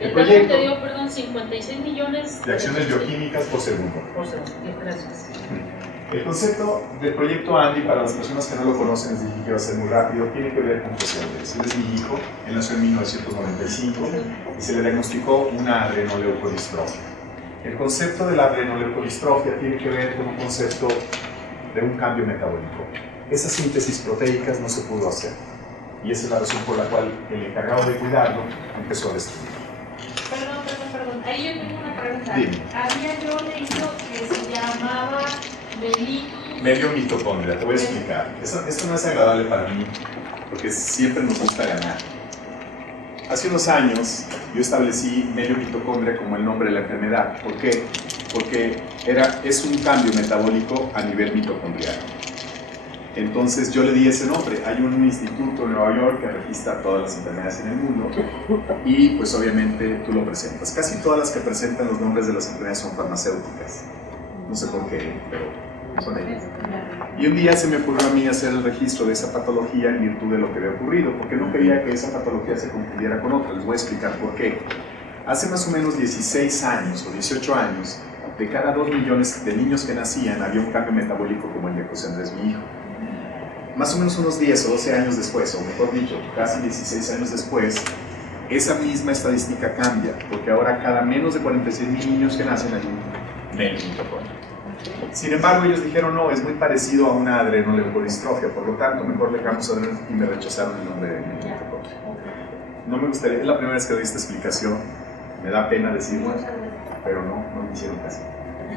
El proyecto te dio, perdón, 56 millones de acciones bioquímicas por segundo. Por segundo, gracias. El concepto del proyecto Andy, para las personas que no lo conocen, les dije que iba a ser muy rápido, tiene que ver con José Andrés. Él es mi hijo, él nació en 1995 y se le diagnosticó una adrenoleucodistrofia. El concepto de la adrenoleucodistrofia tiene que ver con un concepto de un cambio metabólico. Esas síntesis proteicas no se pudo hacer y esa es la razón por la cual el encargado de cuidarlo empezó a destruir. Perdón. Ahí yo tengo una pregunta. Dime. Había yo leído que se llamaba medio mitocondria, te voy a explicar. Esto no es agradable para mí, porque siempre nos gusta ganar. Hace unos años yo establecí medio mitocondria como el nombre de la enfermedad. ¿Por qué? Porque es un cambio metabólico a nivel mitocondrial. Entonces yo le di ese nombre. Hay un instituto en Nueva York que registra todas las enfermedades en el mundo y pues obviamente tú lo presentas. Casi todas las que presentan los nombres de las enfermedades son farmacéuticas. No sé por qué, pero son ellas. Y un día se me ocurrió a mí hacer el registro de esa patología en virtud de lo que había ocurrido, porque no quería que esa patología se confundiera con otra. Les voy a explicar por qué. Hace más o menos 16 años o 18 años, de cada 2 millones de niños que nacían había un cambio metabólico como el de José Andrés, mi hijo. Más o menos unos 10 o 12 años después, o mejor dicho, casi 16 años después, esa misma estadística cambia, porque ahora cada menos de 46,000 niños que nacen hay un medio mitocondria. Sin embargo, ellos dijeron, no, es muy parecido a una adrenoleucodistrofia, por lo tanto, mejor dejamos adrenal y me rechazaron el nombre de mitocondria. No me gustaría, es la primera vez que doy esta explicación, me da pena decirlo, pero no me hicieron caso.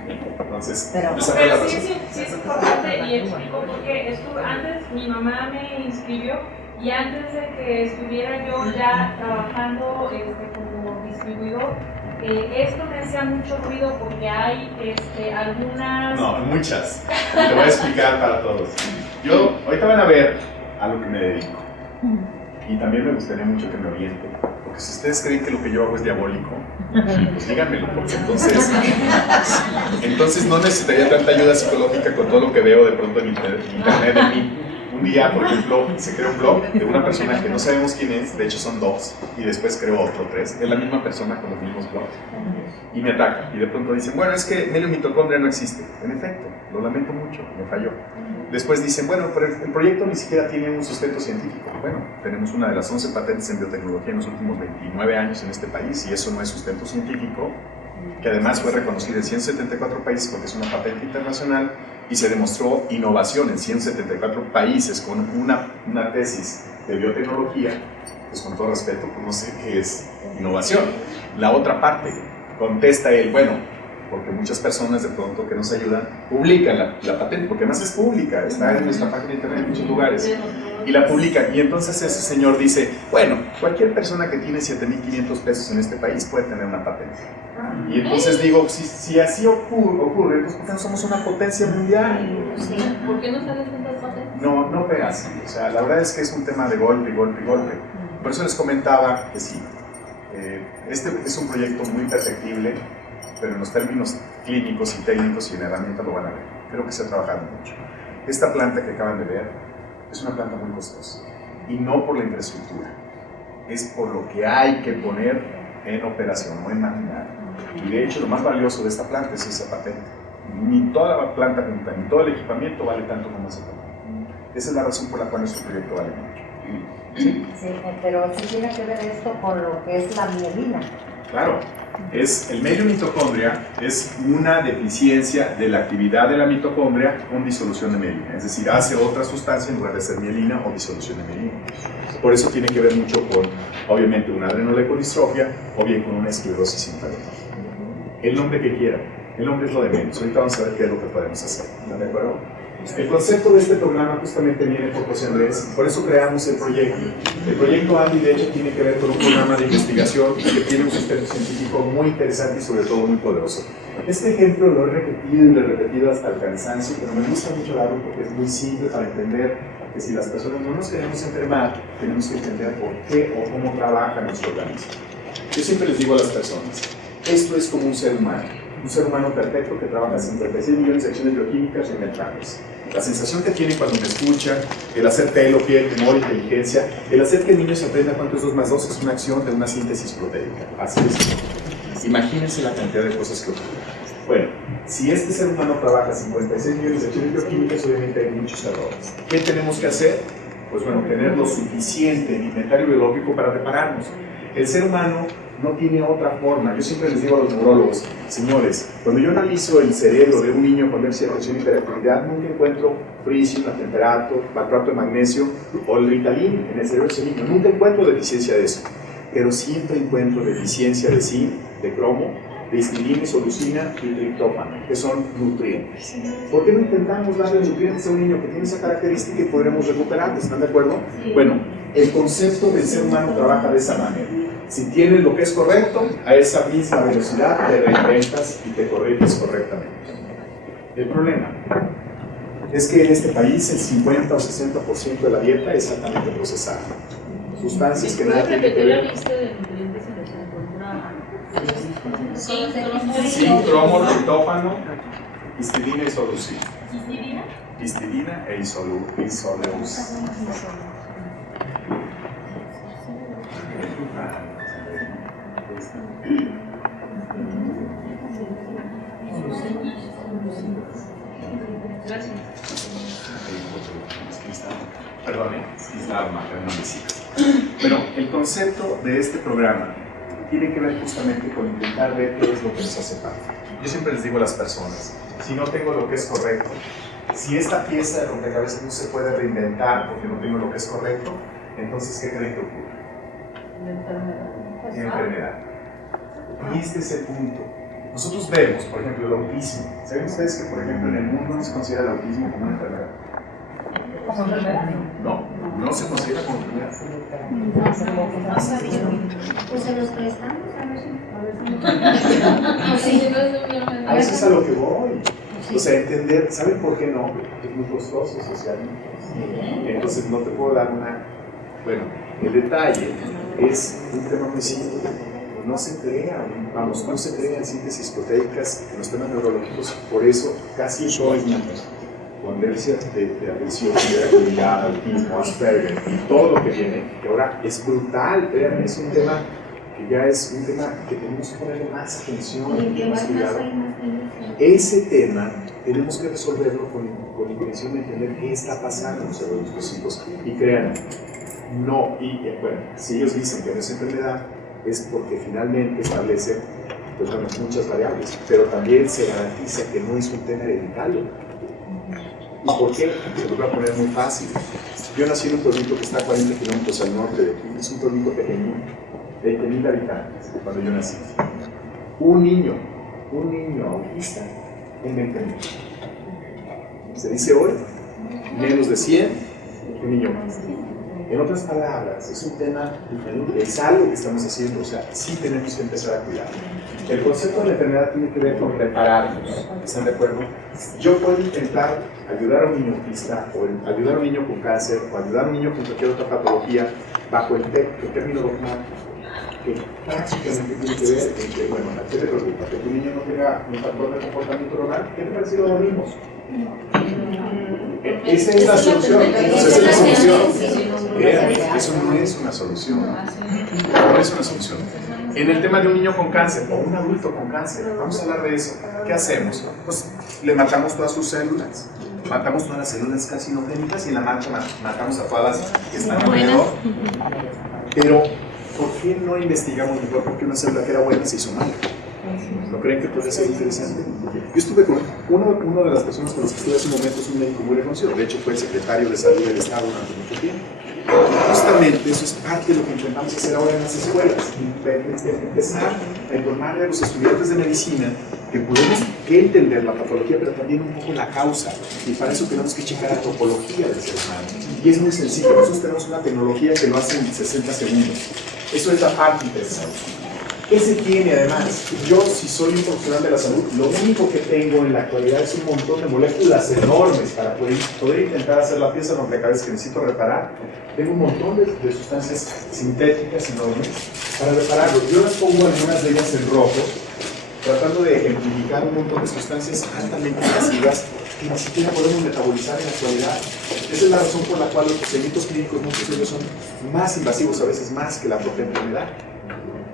Entonces, esa fue la razón. Sí es importante y explico porque antes mi mamá me inscribió y antes de que estuviera yo ya trabajando como distribuidor, esto me hacía mucho ruido porque hay algunas... No, muchas. Te voy a explicar para todos. Yo, ahorita van a ver a lo que me dedico. Y también me gustaría mucho que me orienten. Porque si ustedes creen que lo que yo hago es diabólico, pues díganmelo, porque entonces no necesitaría tanta ayuda psicológica con todo lo que veo de pronto en internet de mí. Un día, por ejemplo, se creó un blog de una persona que no sabemos quién es, de hecho son 2, y después creó otro 3, es la misma persona con los mismos blogs. Y me ataca, y de pronto dicen, bueno, es que medio mitocondria no existe. En efecto, lo lamento mucho, me falló. Después dicen, bueno, pero el proyecto ni siquiera tiene un sustento científico. Bueno, tenemos una de las 11 patentes en biotecnología en los últimos 29 años en este país, y eso no es sustento científico, que además fue reconocida en 174 países porque es una patente internacional, y se demostró innovación en 174 países con una tesis de biotecnología. Pues con todo respeto, pues no sé qué es innovación. La otra parte, contesta él, bueno, porque muchas personas de pronto que nos ayudan publican la patente, porque además es pública, está en nuestra página de internet en muchos lugares, y la publican, y entonces ese señor dice, bueno, cualquier persona que tiene 7,500 pesos en este país puede tener una patente. Y entonces digo, si así ocurre, pues ¿por qué no somos una potencia mundial? ¿Por qué no salen tantas patentes? No pega así, o sea, la verdad es que es un tema de golpe. Por eso les comentaba que sí, este es un proyecto muy perfectible, pero en los términos clínicos y técnicos y en herramientas lo van a ver. Creo que se ha trabajado mucho. Esta planta que acaban de ver es una planta muy costosa, y no por la infraestructura, es por lo que hay que poner en operación o en maquinaria. Y de hecho lo más valioso de esta planta es esa patente. Ni toda la planta junta, ni todo el equipamiento vale tanto como esa patente. Esa es la razón por la cual nuestro proyecto vale mucho. ¿Sí? Sí, pero sí tiene que ver esto con lo que es la mielina. Claro, el medio mitocondria es una deficiencia de la actividad de la mitocondria con disolución de mielina, es decir, hace otra sustancia en lugar de ser mielina o disolución de mielina. Por eso tiene que ver mucho con, obviamente, una adrenoleucodistrofia o bien con una esclerosis linfadética. El nombre que quiera, el nombre es lo de menos. Ahorita vamos a ver qué es lo que podemos hacer. ¿Están de acuerdo? El concepto de este programa justamente viene por José Andrés, por eso creamos el proyecto. El proyecto Andy, de hecho, tiene que ver con un programa de investigación que tiene un sustento científico muy interesante y sobre todo muy poderoso. Este ejemplo lo he repetido y lo he repetido hasta el cansancio, pero me gusta mucho darlo porque es muy simple para entender que si las personas no nos queremos enfermar, tenemos que entender por qué o cómo trabaja nuestro organismo. Yo siempre les digo a las personas, esto es como un ser humano. un ser humano perfecto que trabaja 56 millones de acciones bioquímicas reinventándose. La sensación que tiene cuando me escucha, el hacer pelo, piel, memoria, inteligencia, el hacer que el niño se aprenda cuánto es 2 más 2 es una acción de una síntesis proteica. Así es. Imagínense la cantidad de cosas que ocurren. Bueno, si este ser humano trabaja 56 millones de acciones bioquímicas, obviamente hay muchos errores. ¿Qué tenemos que hacer? Pues bueno, tener lo suficiente en inventario biológico para repararnos. El ser humano no tiene otra forma. Yo siempre les digo a los neurólogos, señores, cuando yo analizo el cerebro de un niño con déficit de atención y hiperactividad, nunca encuentro frisium, atemperato, valproato de magnesio o el Ritalin en el cerebro de ese niño. Nunca encuentro deficiencia de eso, pero siempre encuentro deficiencia de zinc, de cromo, de histidina, isoleucina y triptófano, que son nutrientes. ¿Por qué no intentamos darle nutrientes a un niño que tiene esa característica y podremos recuperarlo? ¿Están de acuerdo? Bueno, el concepto del ser humano trabaja de esa manera. Si tienes lo que es correcto, a esa misma velocidad te reinventas y te corriges correctamente. El problema es que en este país el 50 o 60% de la dieta es altamente procesada. Sustancias que nada tienen que ver. Zinc, cromo, triptófano, histidina y isoleucina. Histidina e isoleucina. Gracias. Perdone, estaba marcando una visita. Pero el concepto de este programa tiene que ver justamente con intentar ver qué es lo que nos hace falta. Yo siempre les digo a las personas, si no tengo lo que es correcto, si esta pieza de rompecabezas no se puede reinventar porque no tengo lo que es correcto, entonces ¿qué creen que ocurre? Enfermedad. Y este es el punto. Nosotros vemos, por ejemplo, el autismo. ¿Saben ustedes que, por ejemplo, en el mundo no se considera el autismo como una enfermedad? ¿Como enfermedad? No, no se considera como enfermedad. Pues se los prestamos A eso es a lo que voy. O sea, entender, ¿saben por qué no? Es muy costoso socialmente. Entonces no te puedo dar una... Bueno, el detalle es un tema muy simple. No se crea, vamos, no se crean síntesis proteicas en los temas neurológicos, por eso casi todos los niños con déficit de atención, hiperactividad, autismo, Asperger y todo lo que viene, que ahora es brutal, vean, es un tema que ya es un tema que tenemos que ponerle más atención y más cuidado. Ese tema tenemos que resolverlo con intención de entender qué está pasando en los cerebros de nuestros hijos. Y crean, no, y bueno, si ellos dicen que no es enfermedad, es porque finalmente establece pues, bueno, muchas variables, pero también se garantiza que no es un tema hereditario. ¿Y por qué? Se lo voy a poner muy fácil. Yo nací en un pueblito que está a 40 kilómetros al norte de aquí, es un pueblito pequeño, de 20.000 habitantes, cuando yo nací. Un niño autista en 20.000. Se dice hoy, menos de 100, un niño más. En otras palabras, es un tema diferente, es algo que estamos haciendo, o sea, sí tenemos que empezar a cuidar. El concepto de la enfermedad tiene que ver con repararnos, ¿están de acuerdo? Yo puedo intentar ayudar a un niño autista, o ayudar a un niño con cáncer, o ayudar a un niño con cualquier otra patología, bajo el término dogmático, que prácticamente tiene que ver en que, bueno, ¿qué te preocupa? Que tu niño no tenga un patrón de comportamiento normal, ¿qué te parece si lo dormimos? Esa es la solución, esa es la solución. Eso no es una solución. No es una solución. En el tema de un niño con cáncer o un adulto con cáncer, vamos a hablar de eso. ¿Qué hacemos? Pues le matamos todas sus células. Matamos todas las células carcinogénicas y en la marcha matamos a todas las que están alrededor. Pero, ¿por qué no investigamos mejor por qué una célula que era buena se hizo mala? ¿No creen que puede ser interesante? Yo estuve con una de las personas con las que estuve hace un momento, es un médico muy reconocido, de hecho fue el secretario de Salud del Estado durante mucho tiempo. Justamente eso es parte de lo que intentamos hacer ahora en las escuelas, empezar a informarle a los estudiantes de medicina que podemos entender la patología, pero también un poco la causa, y para eso tenemos que checar la topología del ser humano. Y es muy sencillo, nosotros tenemos una tecnología que lo hace en 60 segundos. Eso es la parte interesante. ¿Qué se tiene además? Yo, si soy un profesional de la salud, lo único que tengo en la actualidad es un montón de moléculas enormes para poder intentar hacer la pieza de rompecabezas que necesito reparar. Tengo un montón de sustancias sintéticas enormes para repararlo. Yo las pongo algunas de ellas en rojo tratando de ejemplificar un montón de sustancias altamente invasivas que ni siquiera podemos metabolizar en la actualidad. Esa es la razón por la cual los procedimientos clínicos, muchos de ellos son más invasivos, a veces más que la propia enfermedad.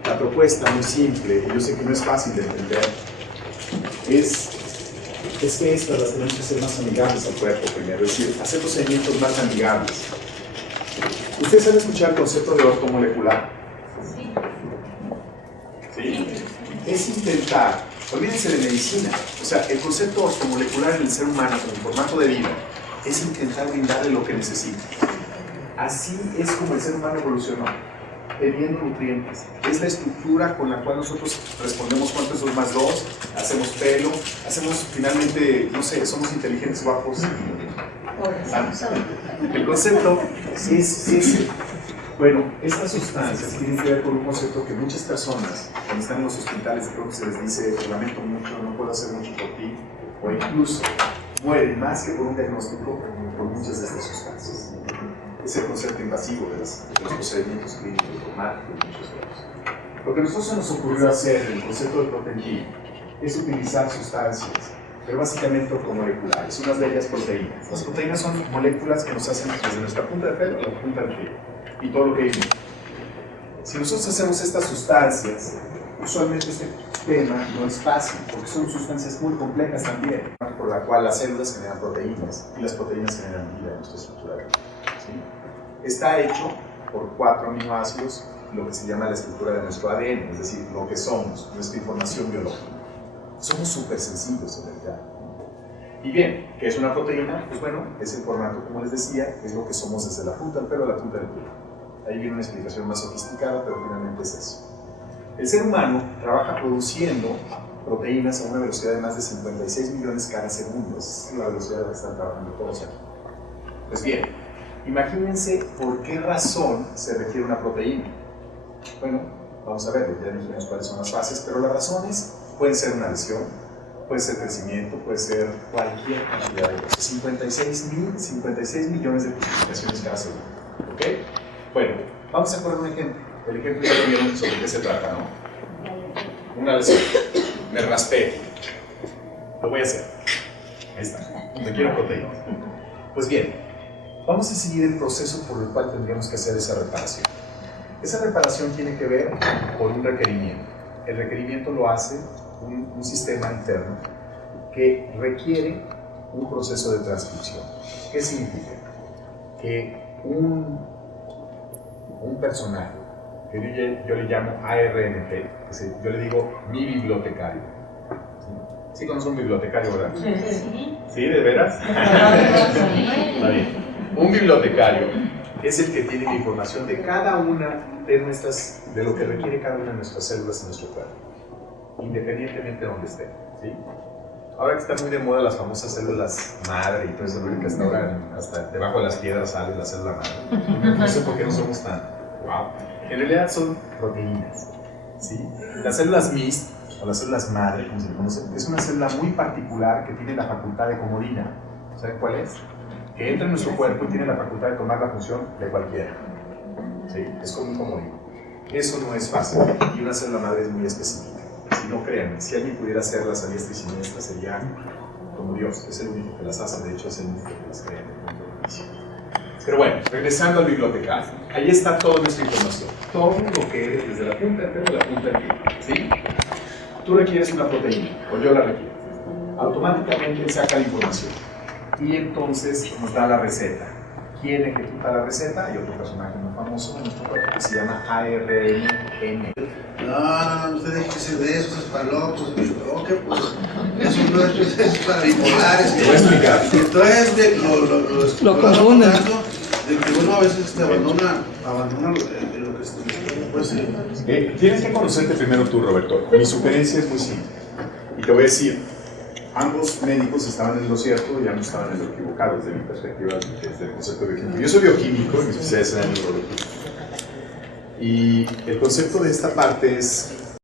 La propuesta muy simple, y yo sé que no es fácil de entender, es que estas las tenemos que hacer más amigables al cuerpo primero, es decir, hacer procedimientos más amigables. ¿Ustedes han escuchado el concepto de ortomolecular? ¿Sí? Es intentar, olvídense de medicina, o sea, el concepto ortomolecular en el ser humano como formato de vida es intentar brindarle lo que necesita. Así es como el ser humano evolucionó, teniendo nutrientes. Es la estructura con la cual nosotros respondemos cuánto es 2 más 2, hacemos pelo, hacemos finalmente, no sé, somos inteligentes, guapos, sanos. El concepto es ese. Bueno, estas sustancias tienen que ver con un concepto que muchas personas, cuando están en los hospitales, creo que se les dice, lamento mucho, no puedo hacer mucho por ti, o incluso mueren más que por un diagnóstico por muchas de estas sustancias. Es el concepto invasivo de los procedimientos clínicos, informáticos y muchos otros. Lo que a nosotros se nos ocurrió hacer en el concepto del protein es utilizar sustancias, pero básicamente ortomoleculares, unas de ellas proteínas. Las proteínas son moléculas que nos hacen desde nuestra punta de pelo a la punta del pie. Y todo lo que vimos. Si nosotros hacemos estas sustancias, usualmente este tema no es fácil, porque son sustancias muy complejas también, por la cual las células generan proteínas y las proteínas generan vida en nuestra estructura. ¿Sí? Está hecho por 4 aminoácidos, lo que se llama la estructura de nuestro ADN, es decir, lo que somos, nuestra información biológica. Somos súper sencillos en realidad. Y bien, ¿qué es una proteína? Pues bueno, es el formato, como les decía, es lo que somos desde la punta del pelo a la punta del pie. Ahí viene una explicación más sofisticada, pero finalmente es eso. El ser humano trabaja produciendo proteínas a una velocidad de más de 56 millones cada segundo. Esa es la velocidad a la que están trabajando todos aquí. Pues bien, imagínense por qué razón se requiere una proteína. Bueno, vamos a ver, ya dijimos cuáles son las fases, pero las razones pueden ser una lesión, puede ser crecimiento, puede ser cualquier cantidad de cosas. 56 millones de multiplicaciones cada segundo. ¿Ok? Bueno, vamos a poner un ejemplo. El ejemplo ya lo vieron sobre qué se trata, ¿no? Una lesión. Me raspé. Lo voy a hacer. Ahí está. Me quiero proteína. Pues bien, vamos a seguir el proceso por el cual tendríamos que hacer esa reparación. Esa reparación tiene que ver con un requerimiento. El requerimiento lo hace un sistema interno que requiere un proceso de transcripción. ¿Qué significa? Que un personaje, que yo le llamo ARNP, yo le digo mi bibliotecario. ¿Sí conocen un bibliotecario, verdad? Sí. ¿Sí, de veras? Está bien. Un bibliotecario es el que tiene la información de cada una de lo que requiere cada una de nuestras células en nuestro cuerpo, independientemente de donde estén. ¿Sí? Ahora que están muy de moda las famosas células madre y todo eso, que hasta ahora hasta debajo de las piedras sale la célula madre. No sé por qué no somos tan wow. En realidad son proteínas. ¿Sí? Las células MIST o las células madre, como se le conoce, es una célula muy particular que tiene la facultad de comodina. ¿Saben cuál es? Que entra en nuestro cuerpo y tiene la facultad de tomar la función de cualquiera. ¿Sí? Es como un comodín. Eso no es fácil y una célula madre es muy específica. Si no crean, si alguien pudiera hacerlas a diestra y siniestra sería como Dios, es el único que las hace, de hecho es el único que las crea en el mundo inicio. Pero bueno, regresando al bibliotecario, ahí está toda nuestra información, todo lo que eres desde la punta del pelo a la punta del pie, ¿sí? Tú requieres una proteína, o yo la requiero, automáticamente saca la información y entonces nos da la receta. ¿Quién ejecuta la receta? Hay otro personaje muy famoso en nuestro cuerpo que se llama ARNM. No, usted dice de eso, es para locos, ok, pues eso no es para bipolares. Te voy a explicar. Entonces, lo confunden. De que uno a veces te abandona lo que pues sí. Tienes que conocerte primero tú, Roberto. Mi sugerencia es muy simple. Y te voy a decir, ambos médicos estaban en lo cierto y ambos estaban en lo equivocado desde mi perspectiva, desde el concepto bioquímico. Yo soy bioquímico y mi especialidad es en neurología. Y el concepto de esta parte es